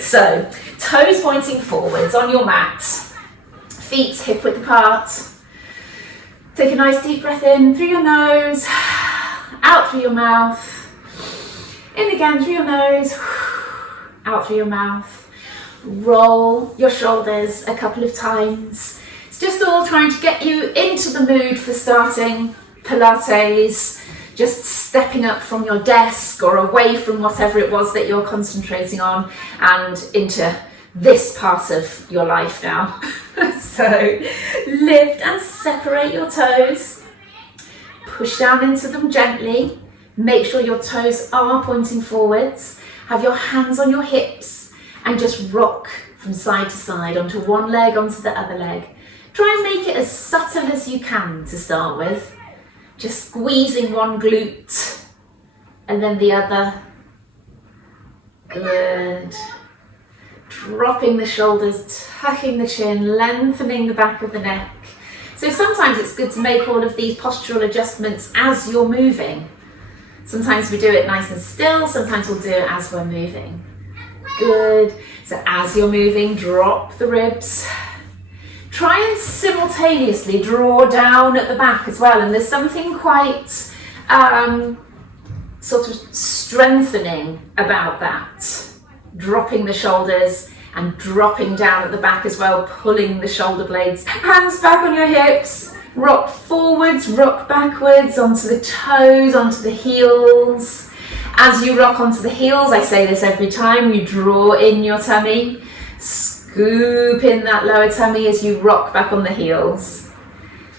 So, toes pointing forwards on your mat, feet hip width apart. Take a nice deep breath in through your nose, out through your mouth. In again through your nose, out through your mouth. Roll your shoulders a couple of times. It's just all trying to get you into the mood for starting Pilates, just stepping up from your desk or away from whatever it was that you're concentrating on and into this part of your life now. So lift and separate your toes. Push down into them gently. Make sure your toes are pointing forwards. Have your hands on your hips and just rock from side to side onto one leg, onto the other leg. Try and make it as subtle as you can to start with. Just squeezing one glute and then the other. Good. Dropping the shoulders, tucking the chin, lengthening the back of the neck. So sometimes it's good to make all of these postural adjustments as you're moving. Sometimes we do it nice and still, sometimes we'll do it as we're moving. Good. So as you're moving, drop the ribs. Try and simultaneously draw down at the back as well. And there's something quite sort of strengthening about that. Dropping the shoulders and dropping down at the back as well, pulling the shoulder blades. Hands back on your hips. Rock forwards, rock backwards, onto the toes, onto the heels. As you rock onto the heels, I say this every time, you draw in your tummy, scoop in that lower tummy as you rock back on the heels.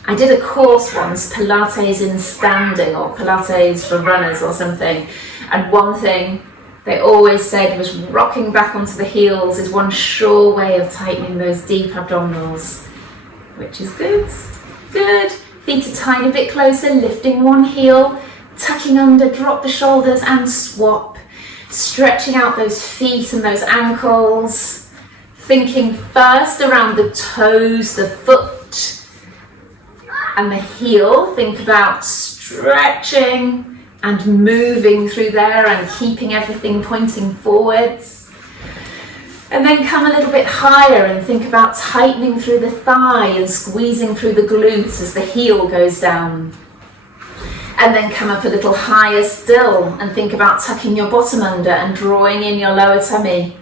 I did a course once, Pilates in standing, or Pilates for runners or something, and one thing they always said was rocking back onto the heels is one sure way of tightening those deep abdominals, which is good. Good. Feet a tiny bit closer, lifting one heel, tucking under, drop the shoulders and swap. Stretching out those feet and those ankles. Thinking first around the toes, the foot and the heel. Think about stretching and moving through there and keeping everything pointing forwards. And then come a little bit higher and think about tightening through the thigh and squeezing through the glutes as the heel goes down. And then come up a little higher still and think about tucking your bottom under and drawing in your lower tummy.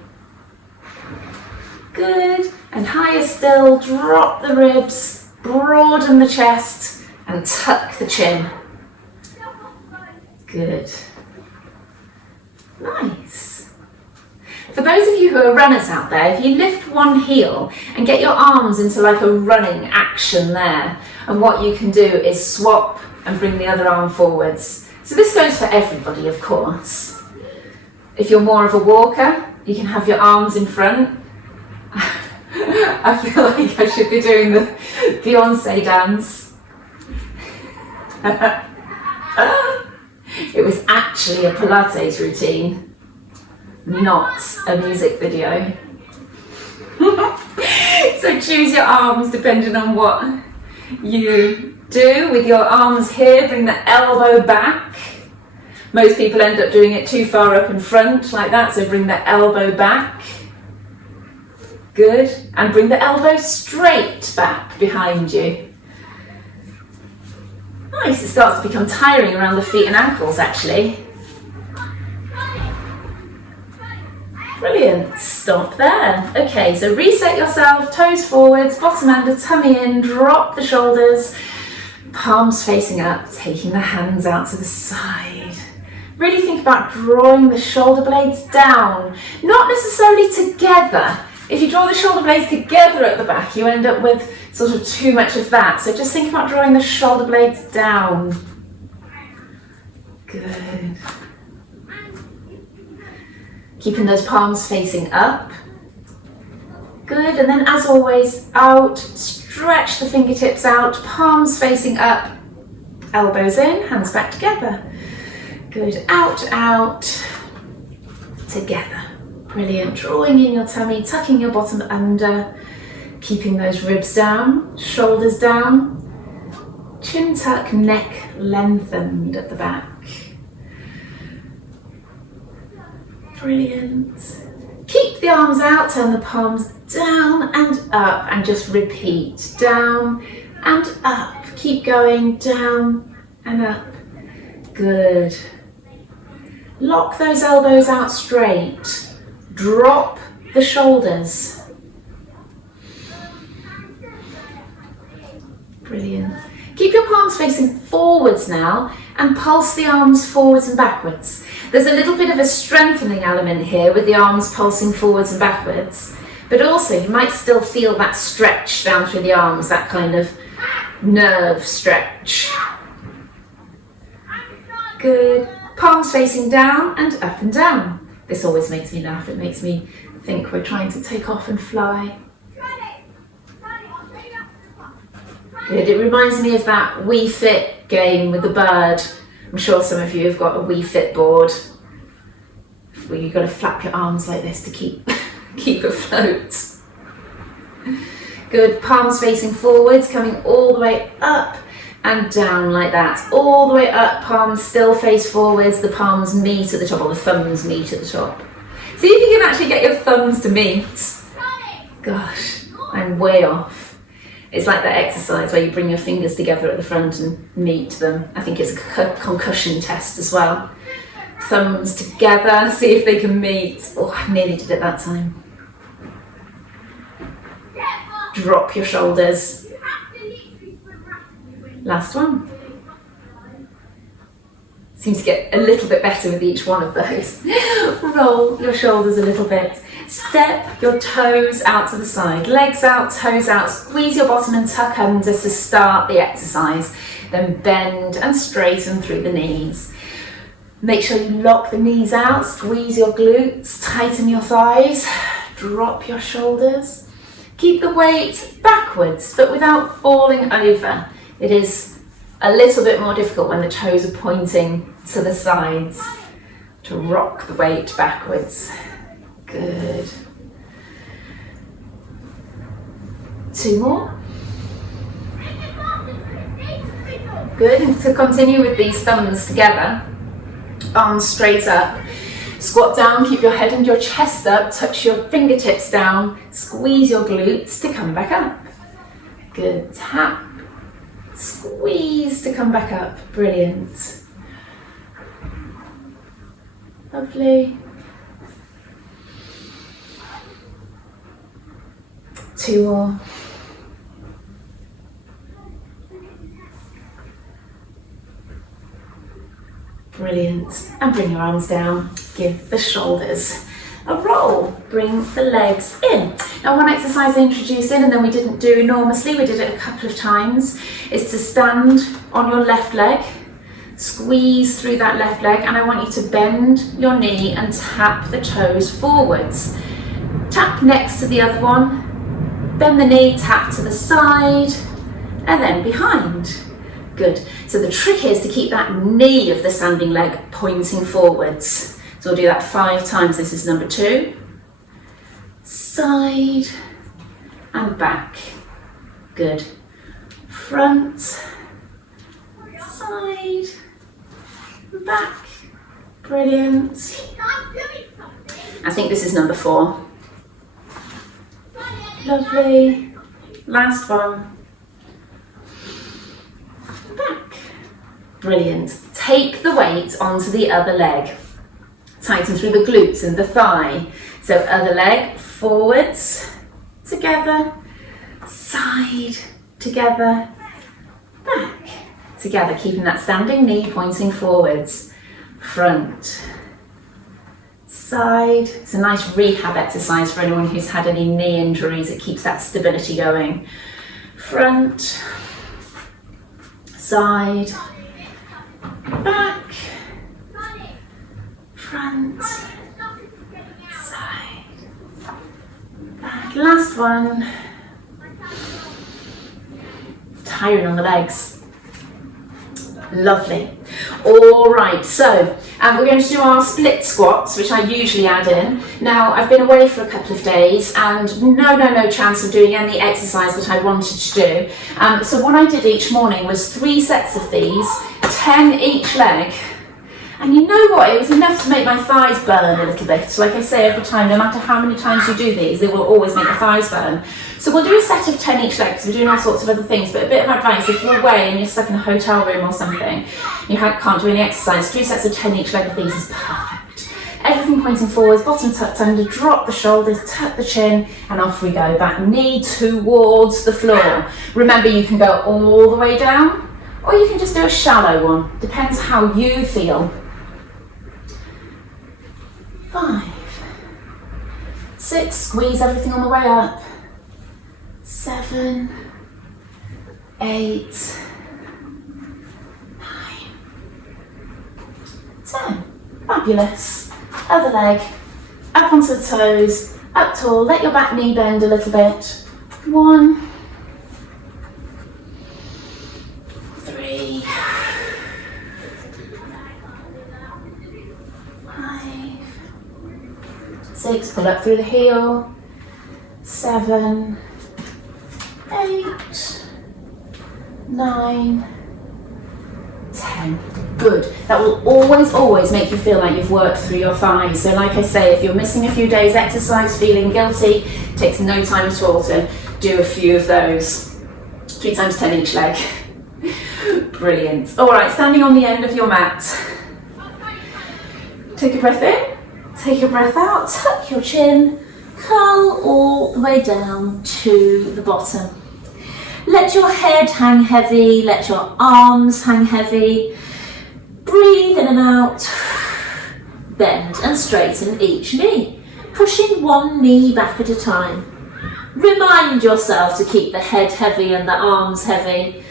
Good. And higher still, drop the ribs, broaden the chest and tuck the chin. Good. Nice. For those of you who are runners out there, if you lift one heel and get your arms into like a running action there, and what you can do is swap and bring the other arm forwards. So this goes for everybody, of course. If you're more of a walker, you can have your arms in front. I feel like I should be doing the Beyonce dance. It was actually a Pilates routine, not a music video. So choose your arms depending on what you do. With your arms here, bring the elbow back. Most people end up doing it too far up in front like that, so bring the elbow back. Good. And bring the elbow straight back behind you. Nice. It starts to become tiring around the feet and ankles actually. Brilliant. Stop there. Okay, so reset yourself, toes forwards, bottom under, tummy in, drop the shoulders, palms facing up, taking the hands out to the side. Really think about drawing the shoulder blades down, not necessarily together. If you draw the shoulder blades together at the back, you end up with sort of too much of that. So just think about drawing the shoulder blades down. Good. Keeping those palms facing up. Good, and then as always, out, stretch the fingertips out, palms facing up, elbows in, hands back together. Good, out, out, together. Brilliant, drawing in your tummy, tucking your bottom under, keeping those ribs down, shoulders down, chin tuck, neck lengthened at the back. Brilliant. Keep the arms out, turn the palms down and up, and just repeat. Down and up. Keep going, down and up. Good. Lock those elbows out straight. Drop the shoulders. Brilliant. Keep your palms facing forwards now and pulse the arms forwards and backwards. There's a little bit of a strengthening element here with the arms pulsing forwards and backwards, but also you might still feel that stretch down through the arms, that kind of nerve stretch. Good. Palms facing down and up and down. This always makes me laugh. It makes me think we're trying to take off and fly. Good. It reminds me of that Wii Fit game with the bird. I'm sure some of you have got a Wii Fit board where you've got to flap your arms like this to keep afloat. Good. Palms facing forwards, coming all the way up and down like that. All the way up, palms still face forwards, the palms meet at the top, or the thumbs meet at the top. See if you can actually get your thumbs to meet. Gosh, I'm way off. It's like that exercise where you bring your fingers together at the front and meet them. I think it's a concussion test as well. Thumbs together, see if they can meet. Oh, I nearly did it that time. Drop your shoulders. Last one. Seems to get a little bit better with each one of those. Roll your shoulders a little bit. Step your toes out to the side. Legs out, toes out. Squeeze your bottom and tuck under to start the exercise. Then bend and straighten through the knees. Make sure you lock the knees out. Squeeze your glutes. Tighten your thighs. Drop your shoulders. Keep the weight backwards, but without falling over. It is a little bit more difficult when the toes are pointing to the sides to rock the weight backwards. Good. 2 more. Good. And to continue with these thumbs together, arms straight up. Squat down, keep your head and your chest up, touch your fingertips down, squeeze your glutes to come back up. Good. Tap. Squeeze to come back up. Brilliant. Lovely. 2 more. Brilliant. And bring your arms down. Give the shoulders a roll. Bring the legs in. Now, one exercise I introduced in and then we didn't do enormously, we did it a couple of times, is to stand on your left leg, squeeze through that left leg, and I want you to bend your knee and tap the toes forwards. Tap next to the other one, bend the knee, tap to the side, and then behind. Good. So the trick is to keep that knee of the standing leg pointing forwards. So we'll do that 5 times. This is number 2. Side and back. Good. Front, side, back. Brilliant. I think this is number 4. Lovely. Last one. Back. Brilliant. Take the weight onto the other leg. Tighten through the glutes and the thigh. So other leg, forwards, together, side, together, back, together, keeping that standing knee pointing forwards, front, side. It's a nice rehab exercise for anyone who's had any knee injuries. It keeps that stability going. Front, side, back, front, side, back. Last one. Tiring on the legs. Lovely. All right, so we're going to do our split squats, which I usually add in. Now, I've been away for a couple of days and no chance of doing any exercise that I wanted to do. So what I did each morning was 3 sets of these, 10 each leg, And you know what, it was enough to make my thighs burn a little bit. Like I say every time, no matter how many times you do these, they will always make the thighs burn. So we'll do a set of 10 each leg, because we're doing all sorts of other things, but a bit of advice, if you're away and you're stuck in a hotel room or something, you can't do any exercise, 3 sets of 10 each leg of these is perfect. Everything pointing forwards, bottom tucked under, drop the shoulders, tuck the chin, and off we go. Back knee towards the floor. Remember, you can go all the way down, or you can just do a shallow one. Depends how you feel. 5, 6, squeeze everything on the way up. 7, 8, 9, 10. Fabulous. Other leg, up onto the toes, up tall, let your back knee bend a little bit. 1, 3, 5, 6, pull up through the heel. 7, 8, 9, 10. Good. That will always make you feel like you've worked through your thighs. So like I say, if you're missing a few days exercise, feeling guilty, it takes no time at all to do a few of those. 3 times 10 each leg. Brilliant. All right, standing on the end of your mat. Take a breath in, take a breath out, tuck your chin, curl all the way down to the bottom. Let your head hang heavy, let your arms hang heavy. Breathe in and out. Bend and straighten each knee, pushing one knee back at a time. Remind yourself to keep the head heavy and the arms heavy.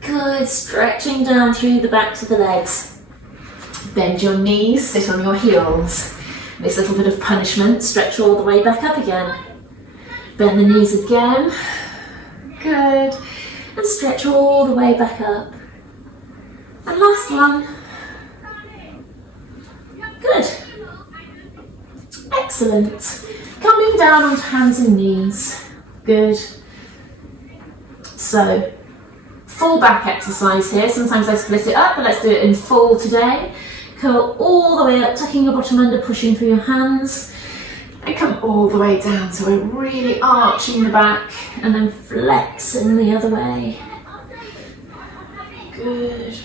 Good, stretching down through the backs of the legs. Bend your knees, sit on your heels. This little bit of punishment, stretch all the way back up again. Bend the knees again. Good. And stretch all the way back up. And last one. Good. Excellent. Coming down onto hands and knees. Good. So, full back exercise here. Sometimes I split it up, but let's do it in full today. Curl all the way up, tucking your bottom under, pushing through your hands. And come all the way down, so we're really arching the back and then flexing the other way. Good.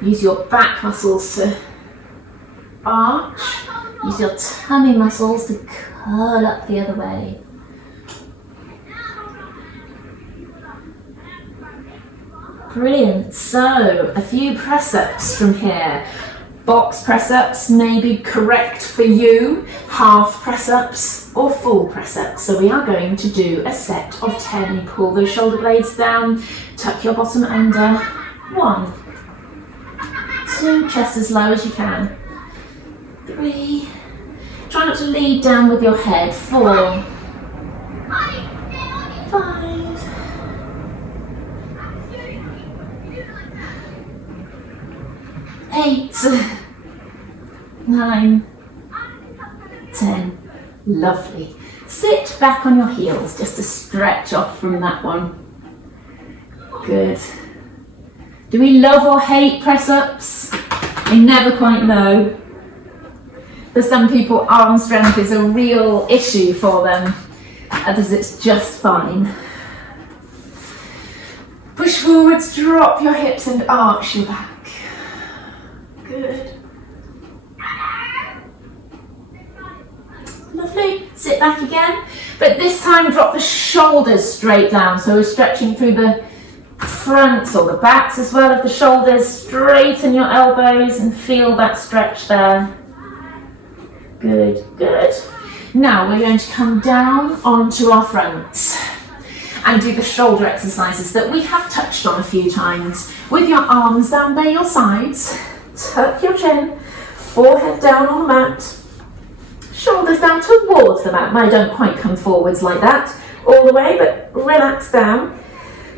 Use your back muscles to arch. Use your tummy muscles to curl up the other way. Brilliant. So, a few press-ups from here. Box press-ups may be correct for you, half press-ups or full press-ups. So we are going to do a set of 10. Pull those shoulder blades down, tuck your bottom under. 1, 2, chest as low as you can. 3, try not to lead down with your head. 4, 5, 8, 9, 10. Lovely. Sit back on your heels just to stretch off from that one. Good. Do we love or hate press-ups? I never quite know. For some people, arm strength is a real issue for them. Others, it's just fine. Push forwards, drop your hips and arch your back. Good. Lovely. Sit back again, but this time drop the shoulders straight down. So we're stretching through the fronts or the backs as well of the shoulders. Straighten your elbows and feel that stretch there. Good, good. Now we're going to come down onto our fronts and do the shoulder exercises that we have touched on a few times. With your arms down by your sides, tuck your chin, forehead down on the mat, shoulders down towards the mat. Now don't quite come forwards like that all the way, but relax down.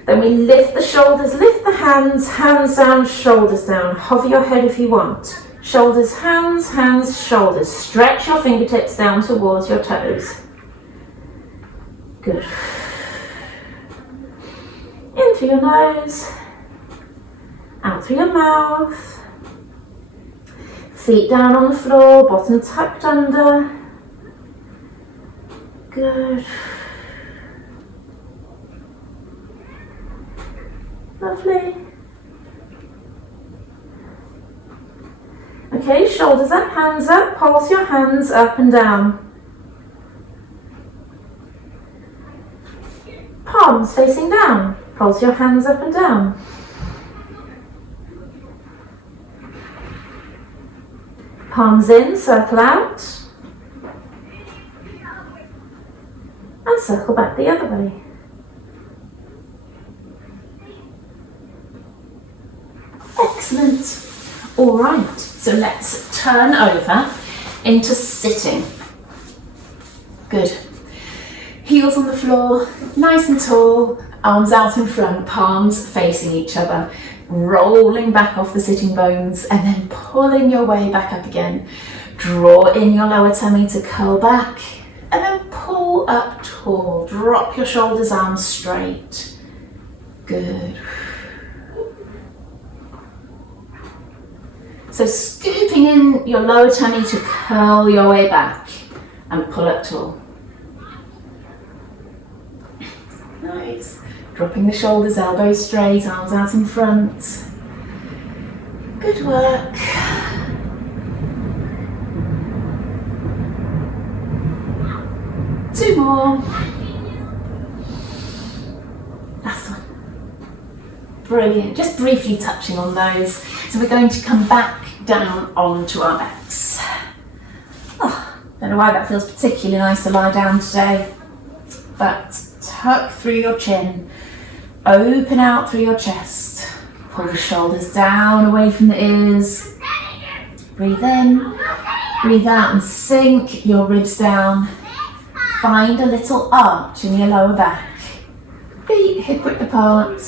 Then we lift the shoulders, lift the hands, hands down, shoulders down. Hover your head if you want. Shoulders, hands, hands, shoulders. Stretch your fingertips down towards your toes. Good. In through your nose, Out through your mouth. Feet down on the floor, bottom tucked under. Good. Lovely. Okay, shoulders up, hands up, pulse your hands up and down. Palms facing down, pulse your hands up and down. Palms in, circle out. And circle back the other way. Excellent. All right, so let's turn over into sitting. Good. Heels on the floor, nice and tall, arms out in front, palms facing each other, rolling back off the sitting bones and then pulling your way back up again. Draw in your lower tummy to curl back and then pull up tall. Drop your shoulders, arms straight. Good. So scooping in your lower tummy to curl your way back and pull up tall. Nice. Dropping the shoulders, elbows straight, arms out in front. Good work. Two more. Last one. Brilliant. Just briefly touching on those. So we're going to come back down onto our backs. Oh, don't know why that feels particularly nice to lie down today, but tuck through your chin, open out through your chest, pull the shoulders down away from the ears, breathe in, breathe out and sink your ribs down, find a little arch in your lower back, feet hip width apart,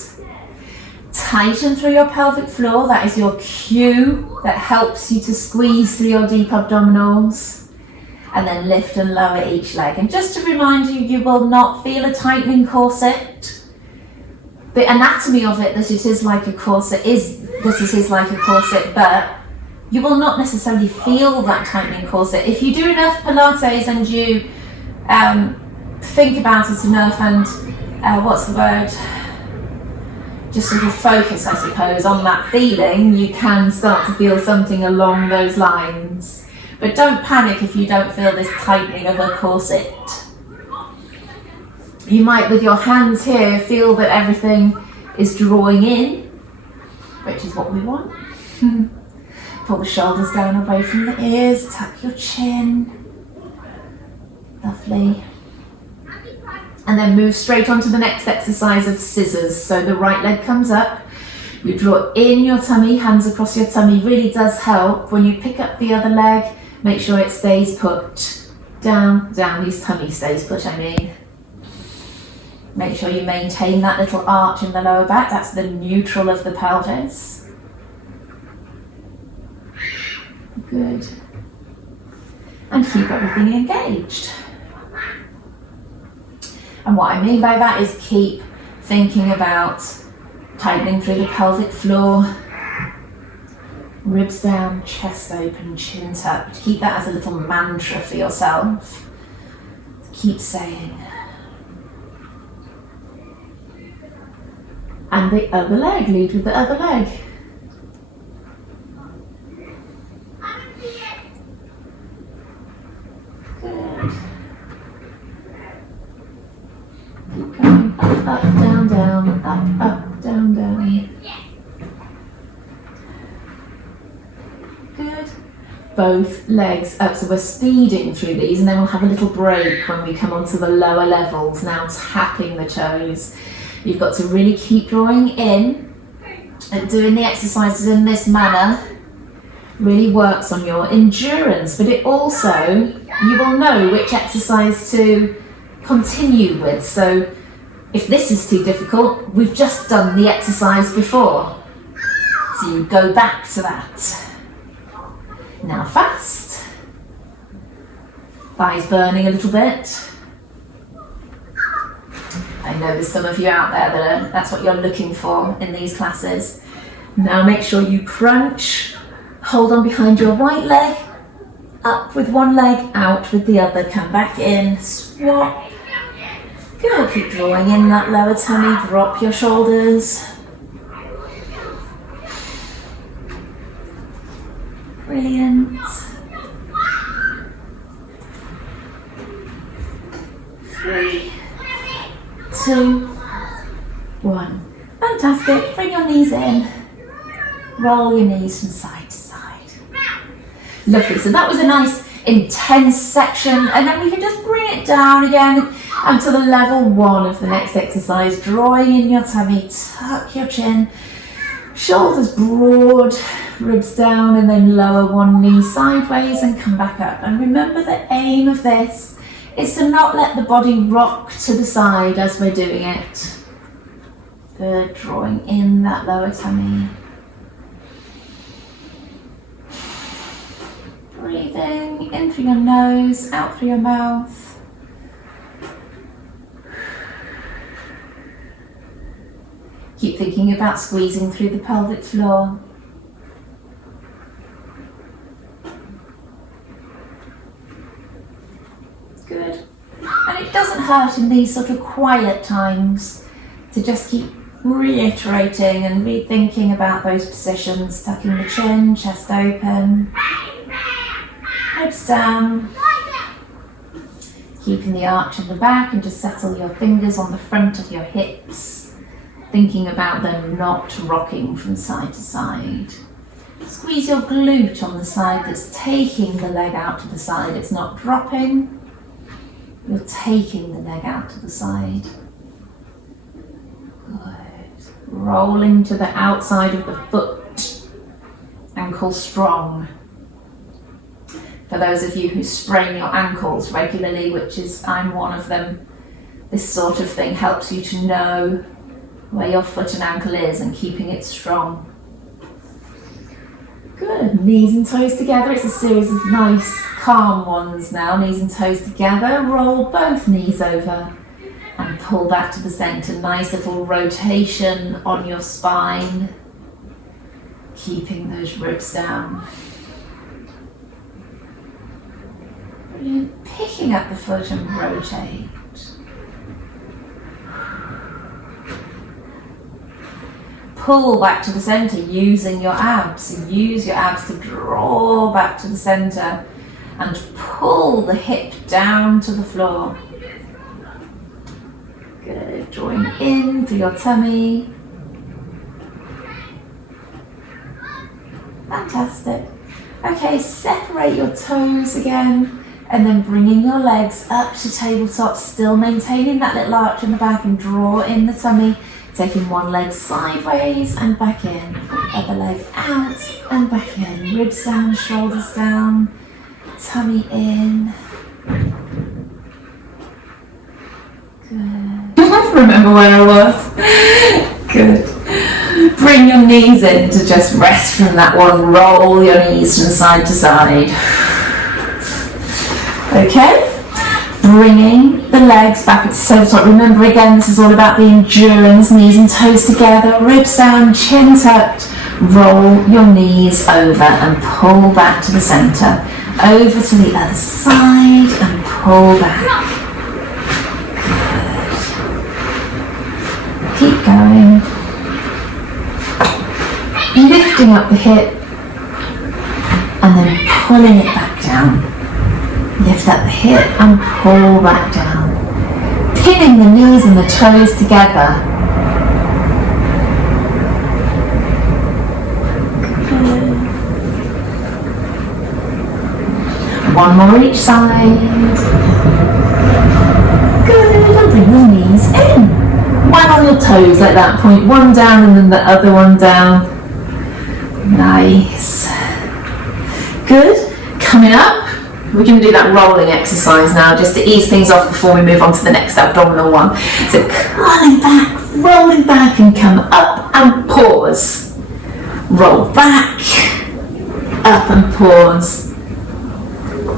tighten through your pelvic floor, that is your cue that helps you to squeeze through your deep abdominals. And then lift and lower each leg. And just to remind you, you will not feel a tightening corset. The anatomy of it, that it is like a corset, is that it is like a corset, but you will not necessarily feel that tightening corset. If you do enough Pilates and you think about it enough and, what's the word? Just sort of focus, I suppose, on that feeling, you can start to feel something along those lines. But don't panic if you don't feel this tightening of a corset. You might, with your hands here, feel that everything is drawing in, which is what we want. Pull the shoulders down away from the ears, tuck your chin. Lovely. And then move straight on to the next exercise of scissors. So the right leg comes up. You draw in your tummy, hands across your tummy. Really does help. When you pick up the other leg, make sure it stays put. Down, down, his tummy stays put, I mean. Make sure you maintain that little arch in the lower back. That's the neutral of the pelvis. Good. And keep everything engaged. And what I mean by that is keep thinking about tightening through the pelvic floor, ribs down, chest open, chin tucked. Keep that as a little mantra for yourself. Keep saying. And the other leg, lead with the other leg. Good. Keep going up, down, down, up, down, down. Good. Both legs up, so we're speeding through these and then we'll have a little break when we come onto the lower levels, now tapping the toes. You've got to really keep drawing in and doing the exercises in this manner really works on your endurance, but it also, you will know which exercise to continue with. So if this is too difficult, we've just done the exercise before. So you go back to that. Now fast. Thighs burning a little bit. I know there's some of you out there that that's what you're looking for in these classes. Now make sure you crunch, hold on behind your right leg, up with one leg, out with the other, come back in, swap. Good, keep drawing in that lower tummy, drop your shoulders. Brilliant. 3, 2, 1. Fantastic. Bring your knees in. Roll your knees from side to side. Lovely. So that was a nice intense section, and then we can just bring it down again to the level 1 of the next exercise. Drawing in your tummy, tuck your chin, shoulders broad, ribs down, and then lower one knee sideways and come back up. And remember, the aim of this is to not let the body rock to the side as we're doing it. Good, drawing in that lower tummy. Breathing in through your nose, out through your mouth. Keep thinking about squeezing through the pelvic floor. Good. And it doesn't hurt in these sort of quiet times to just keep reiterating and rethinking about those positions, tucking the chin, chest open, hips down, keeping the arch in the back, and just settle your fingers on the front of your hips, thinking about them not rocking from side to side. Squeeze your glute on the side that's taking the leg out to the side. It's not dropping, you're taking the leg out to the side. Good. Rolling to the outside of the foot, ankle strong. For those of you who sprain your ankles regularly, which is I'm one of them, this sort of thing helps you to know where your foot and ankle is and keeping it strong. Good, knees and toes together. It's a series of nice calm ones now. Knees and toes together, roll both knees over and pull back to the center. Nice little rotation on your spine, keeping those ribs down. Brilliant. Picking up the foot and rotate. Pull back to the center using your abs. Use your abs to draw back to the center and pull the hip down to the floor. Good. Drawing in through your tummy. Fantastic. Okay, separate your toes again and then bringing your legs up to tabletop, still maintaining that little arch in the back, and draw in the tummy. Taking one leg sideways and back in, other leg out and back in, ribs down, shoulders down, tummy in. Good. I remember where I was. Good. Bring your knees in to just rest from that one. Roll your knees from side to side. Okay. Bringing the legs back at the same time. Remember, again, this is all about the endurance. Knees and toes together, ribs down, chin tucked. Roll your knees over and pull back to the center. Over to the other side and pull back. Good. Keep going. Lifting up the hip and then pulling it back down. Lift up the hip and pull back down. Pinning the knees and the toes together. Good. One more each side. Good. And bring your knees in. One on your toes at that point. One down and then the other one down. Nice. Good. Coming up. We're going to do that rolling exercise now, just to ease things off before we move on to the next abdominal one. So curling back, rolling back, and come up and pause. Roll back, up and pause.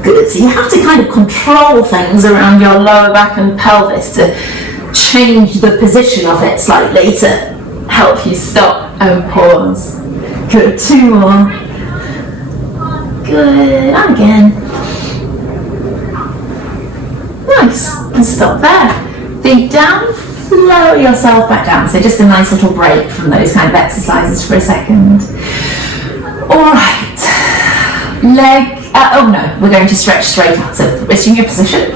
Good, so you have to kind of control things around your lower back and pelvis to change the position of it slightly to help you stop and pause. Good, 2 more. Good, and again. Nice, and stop there. Feet down, lower yourself back down. So just a nice little break from those kind of exercises for a second. All right, we're going to stretch straight up. So wrist in your position,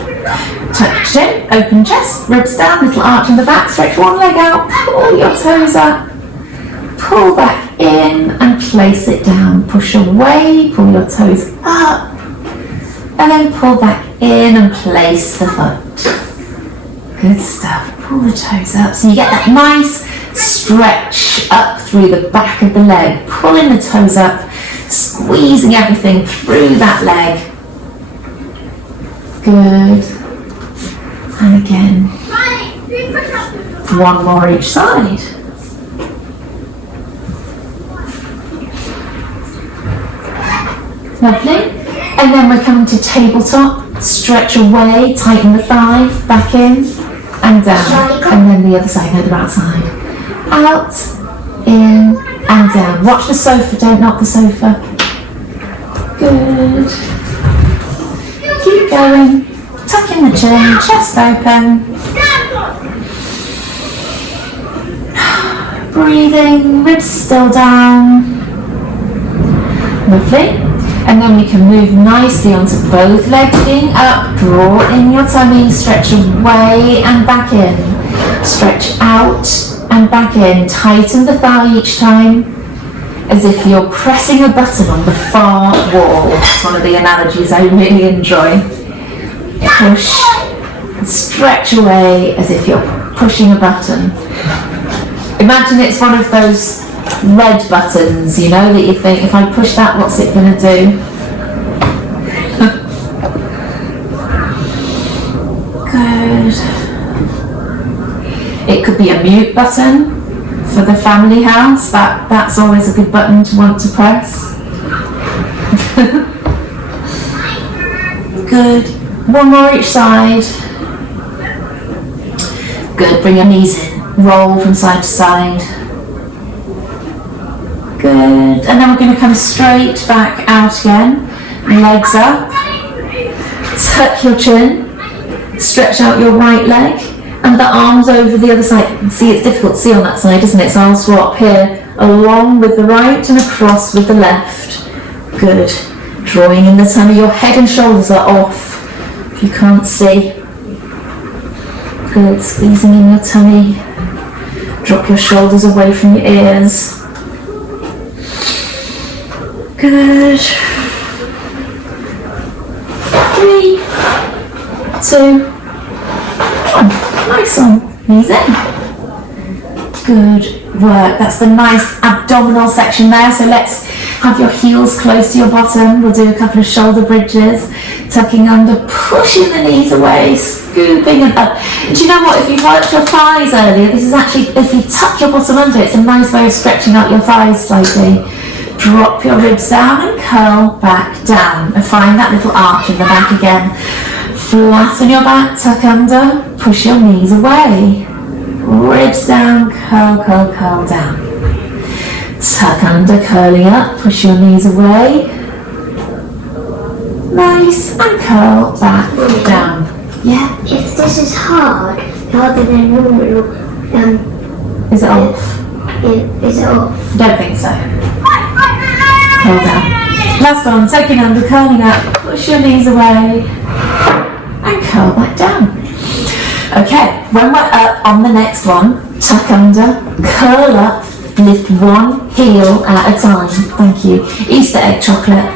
touch chin, open chest, ribs down, little arch in the back, stretch one leg out, pull your toes up, pull back in and place it down. Push away, pull your toes up, and then pull back in and place the foot. Good stuff. Pull the toes up so you get that nice stretch up through the back of the leg. Pulling the toes up, squeezing everything through that leg. Good. And again. 1 more each side. Lovely. And then we're coming to tabletop. Stretch away, tighten the thigh, back in and down. And then the other side, no, the right side. Out, in and down. Watch the sofa, don't knock the sofa. Good. Keep going. Tuck in the chin, chest open. Breathing, ribs still down. Lovely. And then we can move nicely onto both legs being up. Draw in your tummy, stretch away and back in. Stretch out and back in. Tighten the thigh each time, as if you're pressing a button on the far wall. It's one of the analogies I really enjoy. Push and stretch away as if you're pushing a button. Imagine it's one of those red buttons, you know, that you think, if I push that, what's it going to do? Good. It could be a mute button for the family house. That's always a good button to want to press. Good. 1 more each side. Good. Bring your knees in. Roll from side to side. Good. And then we're going to come straight back out again. Legs up. Tuck your chin. Stretch out your right leg. And the arms over the other side. See, it's difficult to see on that side, isn't it? So I'll swap here along with the right and across with the left. Good. Drawing in the tummy. Your head and shoulders are off, if you can't see. Good. Squeezing in your tummy. Drop your shoulders away from your ears. Good. 3, 2, 1. Nice one. Knees in. Good work. That's the nice abdominal section there. So let's have your heels close to your bottom. We'll do a couple of shoulder bridges. Tucking under, pushing the knees away, scooping it up. And do you know what? If you worked your thighs earlier, this is actually, if you tuck your bottom under, it's a nice way of stretching out your thighs slightly. Drop your ribs down and curl back down. And find that little arch in the back again. Flatten your back, tuck under, push your knees away. Ribs down, curl, curl, curl down. Tuck under, curling up, push your knees away. Nice, and curl back down. Yeah? If this is harder than normal, is it off? Is it off? Don't think so. Curl down. Last one, tucking under, curling up, push your knees away, and curl back down. Okay, when we're up on the next one, tuck under, curl up, lift one heel at a time. Thank you. Easter egg chocolate.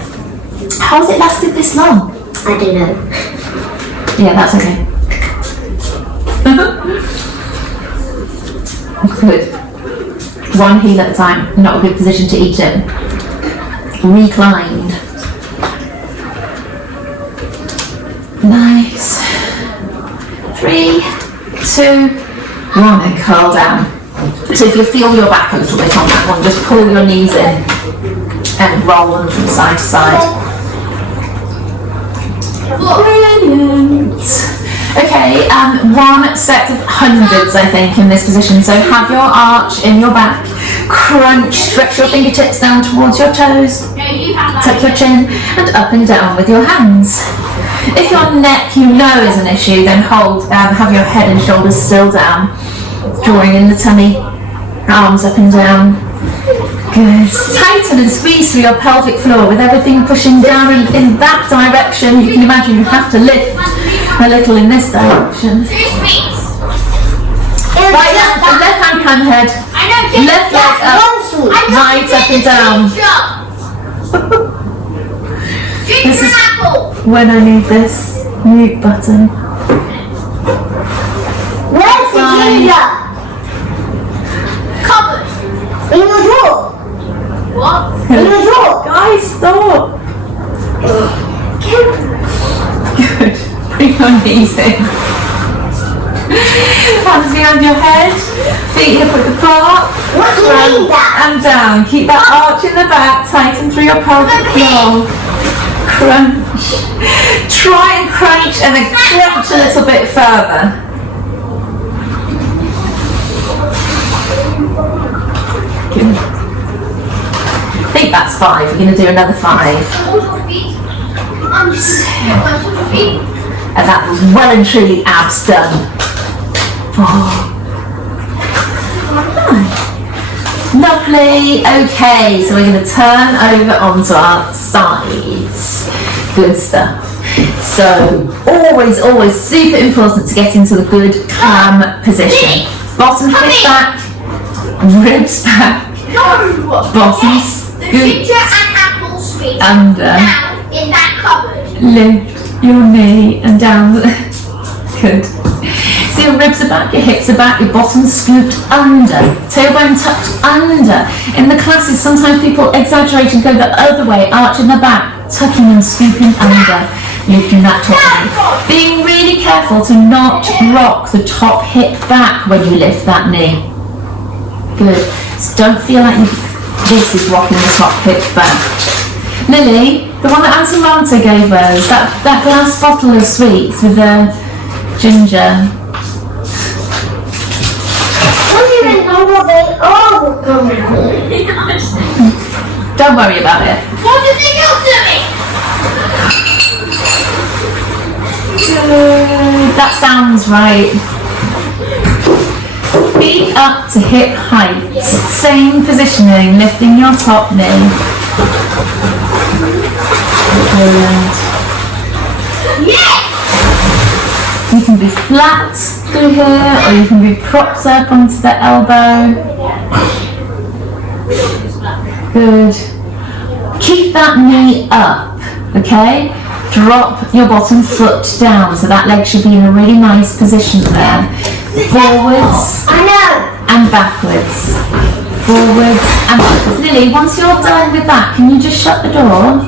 How has it lasted this long? I don't know. Yeah, that's okay. Good. One heel at a time. Not a good position to eat in. Reclined. Nice. 3, 2, 1, and curl down. So if you feel your back a little bit on that one, just pull your knees in and roll them from side to side. Brilliant. Okay, one set of hundreds, I think, in this position. So have your arch in your back, Crunch, stretch your fingertips down towards your toes. Tuck your chin and up and down with your hands. If your neck you know is an issue, then have your head and shoulders still down. Drawing in the tummy, arms up and down. Good. Tighten and squeeze through your pelvic floor with everything pushing down in that direction. You can imagine you have to lift a little in this direction. Right, left hand behind the head. Left leg up, right up and down. This is when I need this mute button. Where's the ginger? Cupboard. In your drawer. What? In your drawer. Guys, stop. Good. Bring your knees in. Hands behind your head, feet hip width apart, What do you mean that? and down. Keep that arch in the back, tighten through your pelvic floor. Crunch. Try and crunch and then crunch a little bit further. Good. I think that's 5. We're going to do another 5. And that was well and truly abs done. Oh. Lovely. Okay, so we're going to turn over onto our sides. Good stuff. So always super important to get into the good clam position. Bottom hip back, ribs back, bottom scoot under. In that cupboard. Lift your knee and down. Good. So your ribs are back, your hips are back, your bottom scooped under, tailbone tucked under. In the classes, sometimes people exaggerate and go the other way, arching the back, tucking and scooping under, lifting that top knee. Being really careful to not rock the top hip back when you lift that knee. Good. So don't feel like this is rocking the top hip back. Lily, the one that Auntie Marta gave us, that glass bottle of sweets with the ginger. I don't even know what they are. Don't worry about it. What did they do to me? Good. That sounds right. Feet up to hip height. Same positioning, lifting your top knee. Good. Yes! You can be flat through here, or you can be propped up onto the elbow. Good. Keep that knee up, okay? Drop your bottom foot down, so that leg should be in a really nice position there. Forwards I know. and backwards. Forwards and backwards. Lily, once you're done with that, can you just shut the door?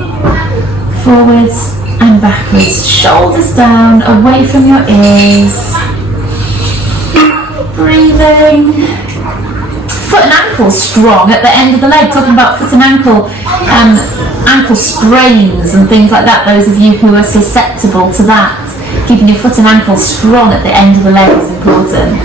Forwards and backwards. Shoulders down, away from your ears. Breathing. Foot and ankle strong at the end of the leg. Talking about foot and ankle sprains and things like that. Those of you who are susceptible to that. Keeping your foot and ankle strong at the end of the leg is important.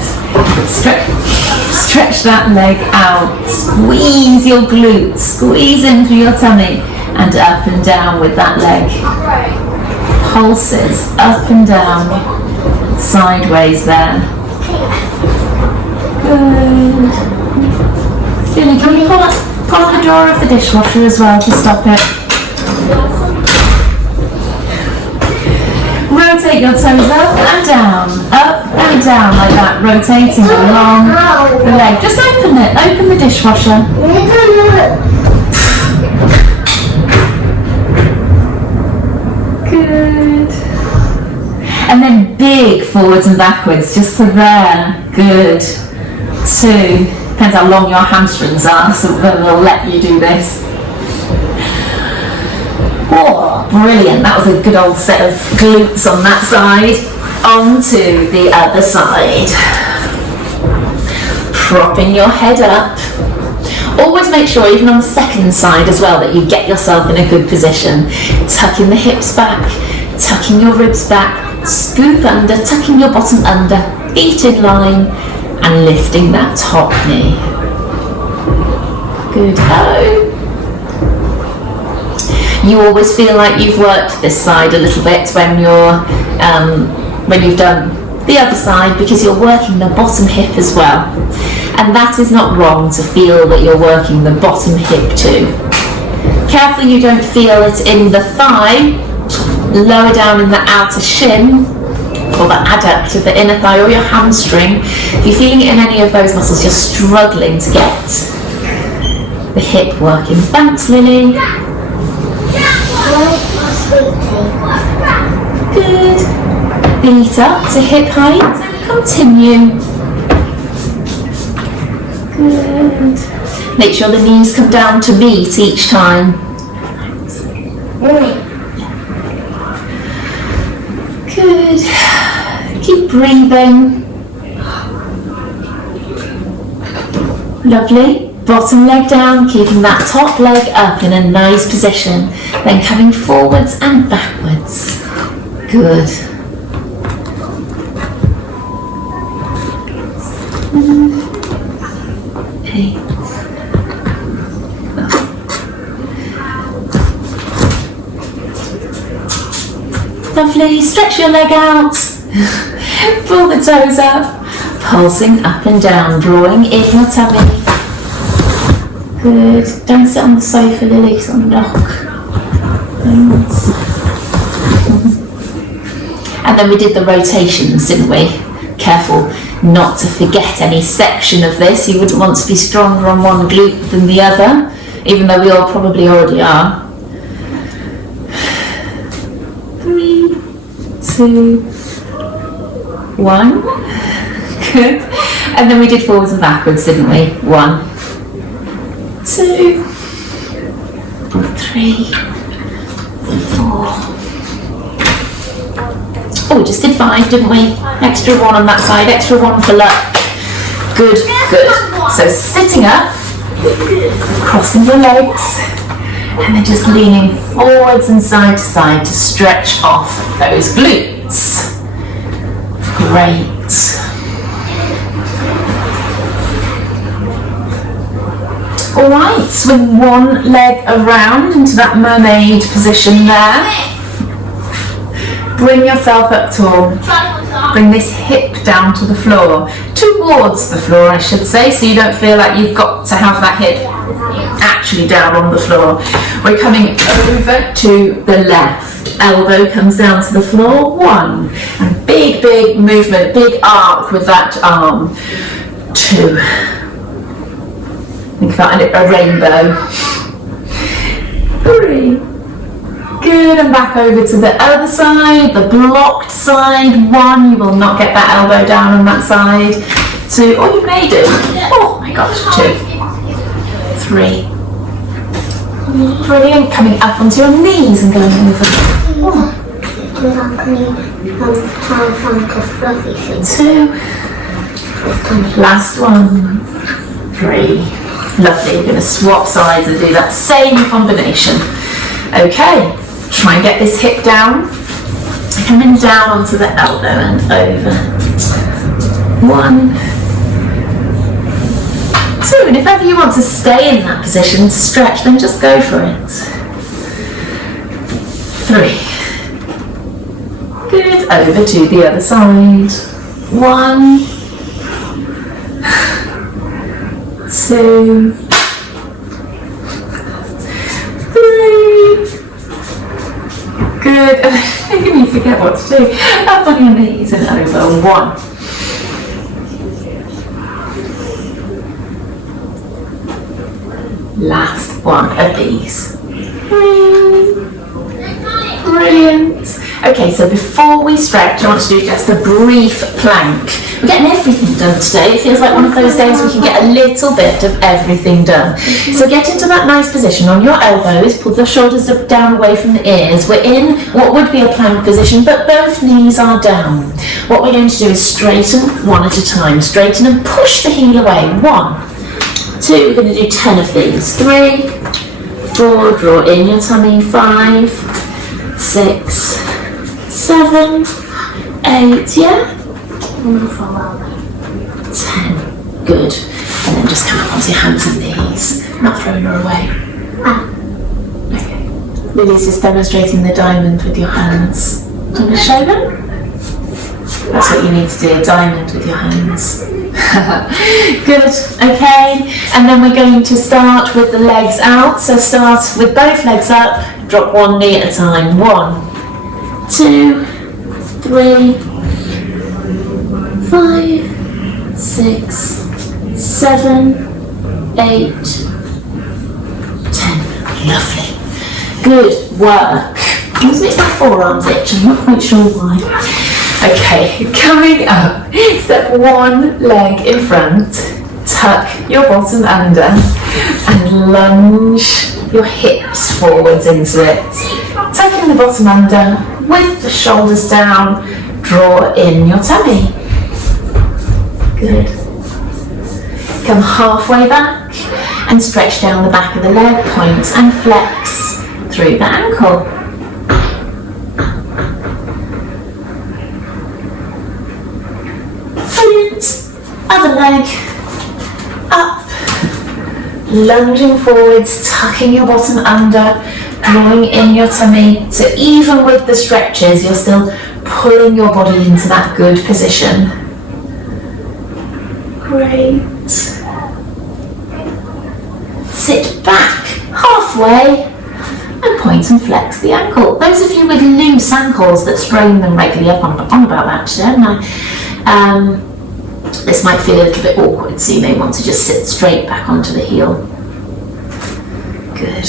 Stretch that leg out. Squeeze your glutes. Squeeze in through your tummy and up and down with that leg. Pulses up and down, sideways there. Good. Julie, can you pull the door of the dishwasher as well to stop it? Rotate your toes up and down like that, rotating along the leg. Just open the dishwasher. Good. And then big forwards and backwards, just to there. Good. 2. Depends how long your hamstrings are, so we'll let you do this. Oh, brilliant. That was a good old set of glutes on that side. Onto the other side. Propping your head up. Always make sure, even on the second side as well, that you get yourself in a good position. Tucking the hips back, tucking your ribs back, scoop under, tucking your bottom under, feet in line, and lifting that top knee. Good. Oh. You always feel like you've worked this side a little bit when you've done the other side, because you're working the bottom hip as well. And that is not wrong to feel that you're working the bottom hip too. Careful you don't feel it in the thigh, lower down in the outer shin, or the adduct of the inner thigh, or your hamstring. If you're feeling it in any of those muscles, you're struggling to get the hip working. Thanks, Lily. Good. Feet up to hip height and continue. Good. Make sure the knees come down to meet each time. Good. Keep breathing. Lovely. Bottom leg down, keeping that top leg up in a nice position. Then coming forwards and backwards. Good. 7, 8. Lovely. Stretch your leg out. Pull the toes up. Pulsing up and down, drawing in your tummy. Good. Don't sit on the sofa, Lily, because it'll knock. And then we did the rotations, didn't we? Careful not to forget any section of this. You wouldn't want to be stronger on one glute than the other, even though we all probably already are. 3, 2, 1. Good. And then we did forwards and backwards, didn't we? 1, 2, 3, 4. Oh, we just did 5, didn't we? Extra 1 on that side, extra 1 for luck. Good, good. So sitting up, crossing your legs, and then just leaning forwards and side to side to stretch off those glutes. Great. Alright, swing one leg around into that mermaid position there. Bring yourself up tall. Bring this hip down to the floor. Towards the floor, I should say, so you don't feel like you've got to have that hip actually down on the floor. We're coming over to the left. Elbow comes down to the floor. 1. And big, big movement, big arc with that arm. 2. Think about a rainbow. 3. Good, and back over to the other side, the blocked side. 1, you will not get that elbow down on that side. 2, or you may do. Oh my gosh, 2. 3. Brilliant, coming up onto your knees and going over. 2. Last one. 3. Lovely, we're going to swap sides and do that same combination. Okay, try and get this hip down. Coming down onto the elbow and over. 1, 2, and if ever you want to stay in that position to stretch, then just go for it. 3. Good, over to the other side. 1, 2, 3. Good. Making me forget what to do. Up on your knees and over. 1. Last one of these. 3. Brilliant. Okay, so before we stretch, I want to do just a brief plank. We're getting everything done today. It feels like one of those days we can get a little bit of everything done. So get into that nice position on your elbows, pull the shoulders down away from the ears. We're in what would be a plank position, but both knees are down. What we're going to do is straighten 1 at a time. Straighten and push the heel away. 1, 2, we're going to do 10 of these. 3, 4, draw in your tummy. 5, 6, 7, 8, yeah? 10. Good. And then just come up onto your hands and knees, not throwing her away. Okay. Lily's just demonstrating the diamond with your hands. Do you want to show them? That's what you need to do, a diamond with your hands. Good, okay. And then we're going to start with the legs out. So start with both legs up, drop one knee at a time. 1, 2, 3, 5, 6, 7, 8, 10. Lovely. Good work. This makes my forearms itch, I'm not quite sure why. Okay, coming up, step one leg in front, tuck your bottom under and lunge your hips forwards into it. Tucking the bottom under with the shoulders down, draw in your tummy. Good. Come halfway back and stretch down the back of the leg, point and flex through the ankle. Other leg, up, lunging forwards, tucking your bottom under, drawing in your tummy. So even with the stretches, you're still pulling your body into that good position. Great. Sit back halfway and point and flex the ankle. Those of you with loose ankles that sprain them regularly, I'm on about that actually, haven't I? This might feel a little bit awkward, so you may want to just sit straight back onto the heel. Good.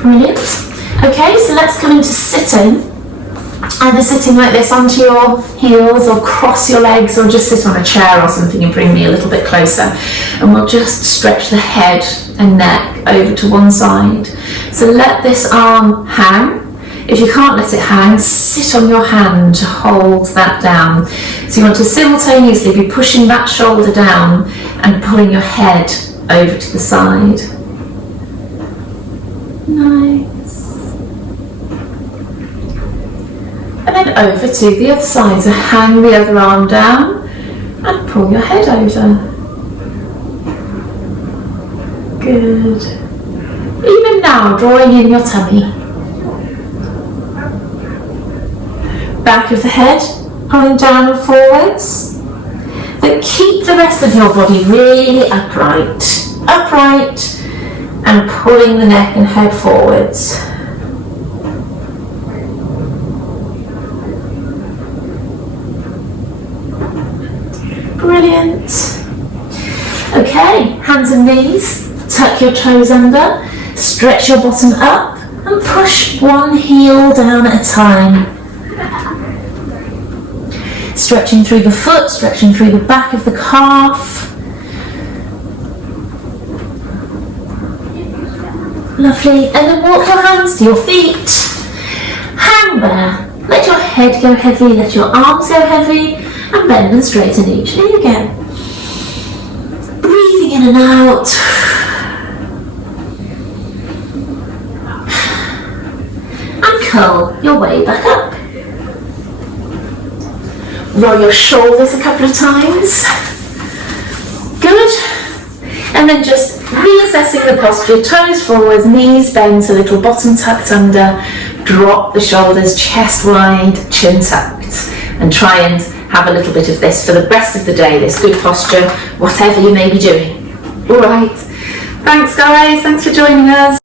Brilliant. Okay, so let's come into sitting. Either sitting like this onto your heels or cross your legs or just sit on a chair or something and bring me a little bit closer. And we'll just stretch the head and neck over to one side. So let this arm hang. If you can't let it hang, sit on your hand to hold that down. So you want to simultaneously be pushing that shoulder down and pulling your head over to the side. Nice. And then over to the other side. So hang the other arm down and pull your head over. Good. Even now, drawing in your tummy. Back of the head, pulling down and forwards. But keep the rest of your body really upright. Upright and pulling the neck and head forwards. Brilliant. Okay, hands and knees. Tuck your toes under. Stretch your bottom up and push one heel down at a time. Stretching through the foot, stretching through the back of the calf. Lovely. And then walk your hands to your feet. Hang there. Let your head go heavy, let your arms go heavy, and bend and straighten each knee again. Breathing in and out. And curl your way back up. Roll your shoulders a couple of times. Good. And then just reassessing the posture, toes forwards, knees bent, a little bottom tucked under, drop the shoulders, chest wide, chin tucked, and try and have a little bit of this for the rest of the day, this good posture, whatever you may be doing. All right. Thanks guys, thanks for joining us.